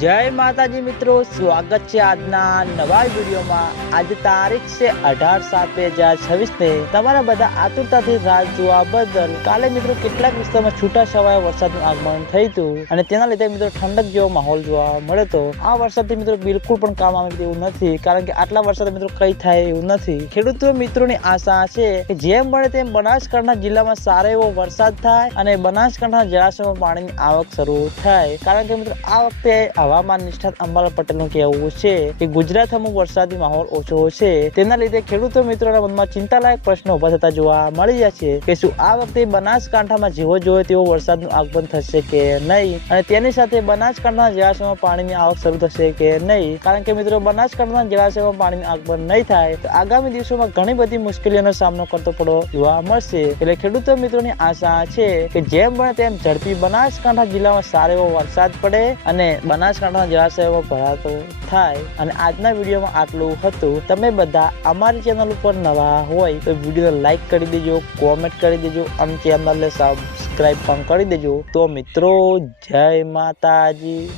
जय माताजी मित्रों, स्वागत है આજના નવા વિડીયોમાં। आज તારીખ છે 18/7/2026 ને તમારા બધા આતુરતાથી રાહ જોવા બદલ। કાલે મિત્રો કેટલાક વિસ્તારમાં છૂટાછવાયા વરસાદનું આગમન થયું હતું અને તેના લીધે મિત્રો ઠંડક જેવો માહોલ જોવા મળ્યો હતો। આ વરસાદથી મિત્રો બિલકુલ પણ કામ આવે તેવું નથી, કારણ કે આટલા વરસાદ મિત્રો કઈ થાય એવું નથી। ખેડૂતો મિત્રોની આશા છે કે જેમ બને તેમ બનાસકાંઠા જિલ્લામાં સારો એવો વરસાદ થાય અને બનાસકાંઠા જળાશયમાં પાણીની આવક શરૂ થાય, કારણ કે મિત્રો આ વખતે હવામાન નિષ્ણાત અંબાલાલ પટેલનું કહેવું છે કે ગુજરાતમાં વરસાદી માહોલ ઓછો છે। તેના લીધે ખેડૂતો મિત્રોના મનમાં ચિંતાલાયક પ્રશ્નો ઉભા થતા જોવા મળી રહ્યા છે કે શું આ વખતે બનાસકાંઠામાં જેવો જોઈએ તેવો વરસાદનું આગમન થશે કે નહીં, અને તેની સાથે બનાસકાંઠાના જળાશયમાં પાણીની આવક શરૂ થશે કે નહીં। કારણ કે મિત્રો બનાસકાંઠાના જળાશયમાં પાણીનું આગમન નહીં થાય તો આગામી દિવસોમાં ઘણી બધી મુશ્કેલીઓનો સામનો કરતો પડવો જોવા મળશે। એટલે ખેડૂતો મિત્રોની આશા છે કે જેમ બને તેમ ઝડપી બનાસકાંઠા જિલ્લામાં સારો એવો વરસાદ પડે અને બનાસકાંઠાના જળાશયોમાં ભરાતો થાય। અને આજના વિડીયોમાં આટલું હતું। તમે બધા અમારી ચેનલ ઉપર નવા હોય તો વિડીયોને લાઈક કરી દેજો, કોમેન્ટ કરી દેજો અને ચેનલને સબસ્ક્રાઇબ પણ કરી દેજો। તો મિત્રો, જય માતાજી।